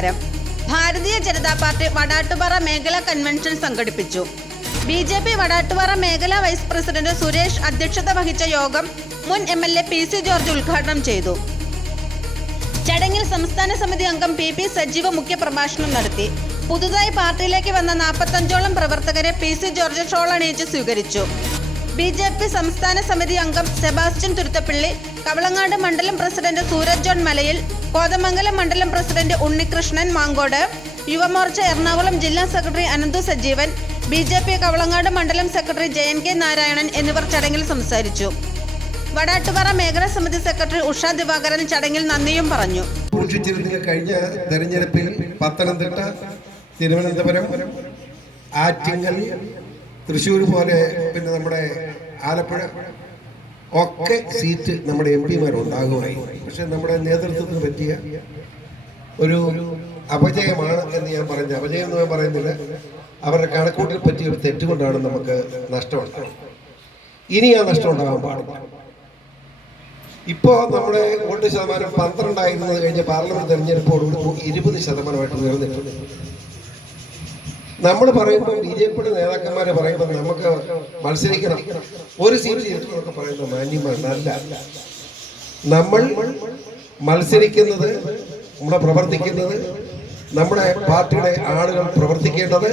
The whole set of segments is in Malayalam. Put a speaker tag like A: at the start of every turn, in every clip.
A: നമസ്കാരം ഭാരതീയ ജനതാ പാർട്ടി വടാട്ടുപാറ മേഖലാ കൺവെൻഷൻ സംഘടിപ്പിച്ചു. ബി ജെ പി വടാട്ടുപാറ മേഖലാ വൈസ് പ്രസിഡന്റ് സുരേഷ് അധ്യക്ഷത വഹിച്ച യോഗം മുൻ M L A P C George ഉദ്ഘാടനം ചെയ്തു. ചടങ്ങിൽ സംസ്ഥാന സമിതി അംഗം പി പി സജീവ മുഖ്യപ്രഭാഷണം നടത്തി. പുതുതായി പാർട്ടിയിലേക്ക് വന്ന നാൽപ്പത്തഞ്ചോളം പ്രവർത്തകരെ പി സി ജോർജ് ഷോൾ അണിയിച്ച് സ്വീകരിച്ചു. ബി ജെ പി സംസ്ഥാന സമിതി അംഗം സെബാസ്റ്റ്യൻ തുരുത്തപ്പള്ളി കവളങ്ങാട് മണ്ഡലം പ്രസിഡന്റ് സൂരജ് ജോൺ മലയിൽ കോതമംഗലം മണ്ഡലം പ്രസിഡന്റ് ഉണ്ണികൃഷ്ണൻ മാങ്കോട് യുവമോർച്ച എറണാകുളം ജില്ലാ secretary Ananthu Sajeevan B J P Kavalangad മണ്ഡലം സെക്രട്ടറി ജയൻ കെ നാരായണൻ എന്നിവർ ചടങ്ങിൽ സംസാരിച്ചു. വടാട്ടുപാറ മേഖലാ സമിതി സെക്രട്ടറി ഉഷ ദിവാകരൻ ചടങ്ങിൽ നന്ദിയും പറഞ്ഞു.
B: കഴിഞ്ഞ തെരഞ്ഞെടുപ്പിൽ പത്തനംതിട്ട തിരുവനന്തപുരം ആറ്റിങ്ങൽ തൃശ്ശൂർ പോലെ പിന്നെ നമ്മുടെ ആലപ്പുഴ ഒക്കെ സീറ്റ് നമ്മുടെ എം പിമാർ ഉണ്ടാകുമായി പക്ഷെ നമ്മുടെ നേതൃത്വത്തിന് പറ്റിയ ഒരു അപജയമാണ് എന്ന് ഞാൻ പറഞ്ഞത് അപജയം എന്ന് ഞാൻ പറയുന്നില്ല. അവരുടെ കണക്കൂട്ടിൽ പറ്റിയ ഒരു തെറ്റുകൊണ്ടാണ് നമുക്ക് നഷ്ടമുണ്ടാകുന്നത്. ഇനി ആ നഷ്ടം ഉണ്ടാകാൻ പാടില്ല. ഇപ്പോ നമ്മുടെ വോട്ട് ശതമാനം പന്ത്രണ്ടായിരുന്നത് കഴിഞ്ഞ പാർലമെന്റ് തെരഞ്ഞെടുപ്പോടുകൂടി ഇരുപത് ശതമാനമായിട്ട് ഉയർന്നിട്ടുണ്ട്. നമ്മൾ പറയുമ്പോൾ ബി ജെ പിയുടെ നേതാക്കന്മാർ പറയുമ്പോൾ നമുക്ക് മത്സരിക്കണം. ഒരു സീറ്റ് ജയിക്കണമെന്നൊക്കെ പറയുന്നത് മാന്യമാണല്ല നമ്മൾ മത്സരിക്കുന്നത് നമ്മുടെ പ്രവർത്തിക്കുന്നത് നമ്മുടെ പാർട്ടിയുടെ ആളുകൾ പ്രവർത്തിക്കേണ്ടത്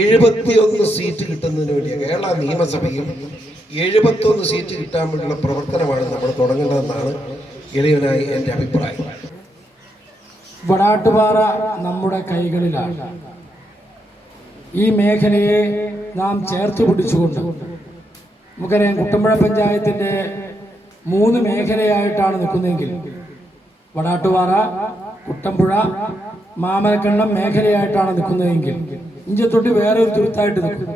B: എഴുപത്തിയൊന്ന് സീറ്റ് കിട്ടുന്നതിന് വേണ്ടി കേരള നിയമസഭയിൽ എഴുപത്തൊന്ന് സീറ്റ് കിട്ടാൻ വേണ്ടിയുള്ള പ്രവർത്തനമാണ് നമ്മൾ തുടങ്ങേണ്ടതെന്നാണ് എളിയനായി എന്റെ അഭിപ്രായം.
C: വടാട്ടുപാറ നമ്മുടെ കൈകളിലാണ്. ഈ മേഖലയെ നാം ചേർത്ത് പിടിച്ചുകൊണ്ട് നമുക്കറിയാം കുട്ടമ്പുഴ പഞ്ചായത്തിന്റെ മൂന്ന് മേഖലയായിട്ടാണ് നിൽക്കുന്നതെങ്കിൽ വടാട്ടുപാറ കുട്ടമ്പുഴ മാമലക്കണ്ണം മേഖലയായിട്ടാണ് നിൽക്കുന്നതെങ്കിൽ ഇഞ്ചത്തൊട്ടി വേറെ ഒരു തുരുത്തായിട്ട് നിൽക്കും.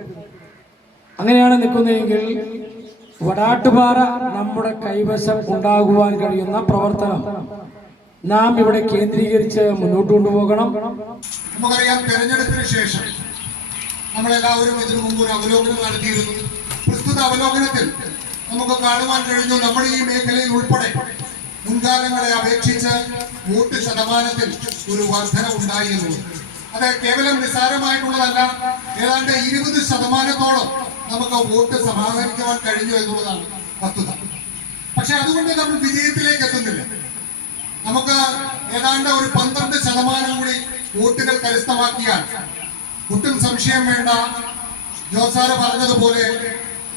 C: അങ്ങനെയാണ് നിൽക്കുന്നതെങ്കിൽ വടാട്ടുപാറ നമ്മുടെ കൈവശം ഉണ്ടാകുവാൻ കഴിയുന്ന പ്രവർത്തനം നാം ഇവിടെ കേന്ദ്രീകരിച്ച് മുന്നോട്ട് കൊണ്ടുപോകണം.
D: നമുക്കറിയാം തെരഞ്ഞെടുപ്പിന് ശേഷം നമ്മളെല്ലാവരും ഇതിനു മുമ്പ് ഒരു അവലോകനം നടത്തിയിരുന്നു. പ്രസ്തുത അവലോകനത്തിൽ നമുക്ക് കാണുവാൻ കഴിഞ്ഞു നമ്മുടെ ഈ മേഖലയിൽ ഉൾപ്പെടെ മുൻകാലങ്ങളെ അപേക്ഷിച്ച് വോട്ട് ശതമാനത്തിൽ ഒരു വർധന ഉണ്ടായി അത് കേവലം നിസ്സാരമായിട്ടുള്ളതല്ല ഏതാണ്ട് ഇരുപത് ശതമാനത്തോളം നമുക്ക് വോട്ട് സമാഹരിക്കുവാൻ കഴിഞ്ഞു എന്നുള്ളതാണ് വസ്തുത. പക്ഷെ അതുകൊണ്ട് നമ്മൾ വിജയത്തിലേക്ക് എത്തുന്നില്ല. നമുക്ക് ഏതാണ്ട് ഒരു പന്ത്രണ്ട് ശതമാനം കൂടി വോട്ടുകൾ കരസ്ഥമാക്കിയാൽ ഒട്ടും സംശയം വേണ്ട. ജോസാറ് പറഞ്ഞതുപോലെ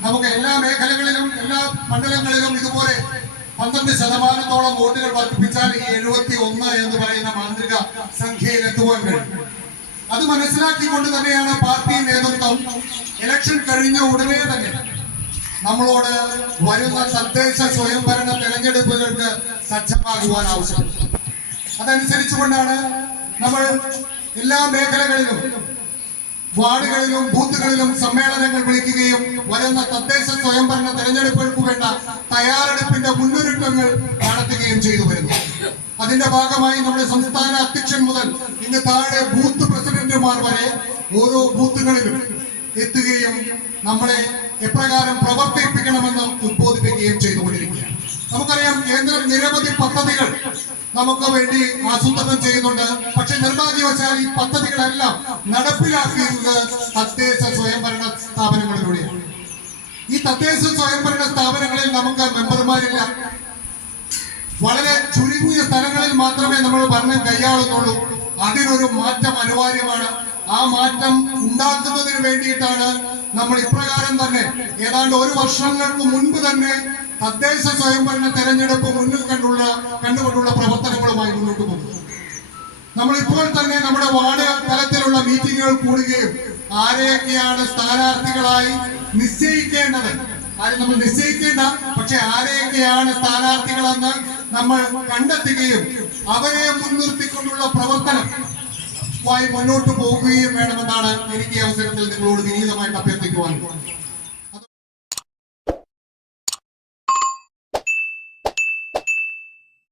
D: നമുക്ക് എല്ലാ മേഖലകളിലും എല്ലാ മണ്ഡലങ്ങളിലും ഇതുപോലെ പന്ത്രണ്ട് ശതമാനത്തോളം വോട്ടുകൾ വർദ്ധിപ്പിച്ചാൽ ഈ എഴുപത്തി ഒന്ന് എന്ന് പറയുന്ന മാന്ത്രിക സംഖ്യയിൽ എത്തുവാൻ കഴിയും. അത് മനസ്സിലാക്കിക്കൊണ്ട് തന്നെയാണ് പാർട്ടി നേതൃത്വം ഇലക്ഷൻ കഴിഞ്ഞ ഉടനെ തന്നെ നമ്മളോട് വരുന്ന തദ്ദേശ സ്വയംഭരണ തെരഞ്ഞെടുപ്പുകൾക്ക് സജ്ജമാകുവാൻ ആവശ്യം അതനുസരിച്ചുകൊണ്ടാണ് നമ്മൾ എല്ലാ മേഖലകളിലും വാർഡുകളിലും ബൂത്തുകളിലും സമ്മേളനങ്ങൾ വിളിക്കുകയും വരുന്ന തദ്ദേശ സ്വയംഭരണ തെരഞ്ഞെടുപ്പുകൾക്ക് വേണ്ട തയ്യാറെടുപ്പിന്റെ മുന്നൊരുക്കങ്ങൾ നടത്തുകയും ചെയ്തു വരുന്നു. അതിന്റെ ഭാഗമായി നമ്മുടെ സംസ്ഥാന അധ്യക്ഷൻ മുതൽ ഇന്ന് താഴെ ബൂത്ത് പ്രസിഡന്റുമാർ വരെ ഓരോ ബൂത്തുകളിലും എത്തുകയും നമ്മളെ എപ്രകാരം പ്രവർത്തിപ്പിക്കണമെന്ന് ഉദ്ബോധിപ്പിക്കുകയും ചെയ്തുകൊണ്ടിരിക്കുകയാണ്. നമുക്കറിയാം കേന്ദ്രം നിരവധി പദ്ധതികൾ നമുക്ക് വേണ്ടി ആസൂത്രണം ചെയ്യുന്നുണ്ട്. പക്ഷെ നിർഭാഗ്യവശാൽ ഈ പദ്ധതികളെല്ലാം നടപ്പിലാക്കിയിരുന്നത് തദ്ദേശ സ്വയംഭരണ സ്ഥാപനങ്ങളിലൂടെയാണ്. ഈ തദ്ദേശ സ്വയംഭരണ സ്ഥാപനങ്ങളിൽ നമുക്ക് മെമ്പർമാരില്ല വളരെ ചുരുങ്ങിയ സ്ഥലങ്ങളിൽ മാത്രമേ നമ്മൾ ഭരണം കൈയാളുന്നുള്ളൂ. അതിനൊരു മാറ്റം അനിവാര്യമാണ്. ആ മാറ്റം ഉണ്ടാക്കുന്നതിന് വേണ്ടിയിട്ടാണ് നമ്മൾ ഇപ്രകാരം തന്നെ ഏതാണ്ട് ഒരു വർഷങ്ങൾക്ക് മുൻപ് തന്നെ തദ്ദേശ സ്വയംഭരണ തെരഞ്ഞെടുപ്പ് മുന്നിൽ കണ്ടുള്ള കണ്ടുകൊണ്ടുള്ള പ്രവർത്തനങ്ങളുമായി മുന്നോട്ട് പോകുന്നു നമ്മൾ ഇപ്പോൾ തന്നെ നമ്മുടെ വാർഡ് തലത്തിലുള്ള മീറ്റിങ്ങുകൾ കൂടുകയും ആരെയൊക്കെയാണ് സ്ഥാനാർത്ഥികളായി നിശ്ചയിക്കേണ്ടത്? ആരും നമ്മൾ നിശ്ചയിക്കേണ്ട പക്ഷെ ആരെയൊക്കെയാണ് സ്ഥാനാർത്ഥികളെന്ന് നമ്മൾ കണ്ടെത്തുകയും അവരെ മുൻനിർത്തിക്കൊണ്ടുള്ള പ്രവർത്തനം മുന്നോട്ട് പോകുകയും വേണമെന്നാണ് എനിക്ക് ഈ അവസരത്തിൽ നിങ്ങളോട് വിനീതമായിട്ട് வாங்கிக்குவாங்க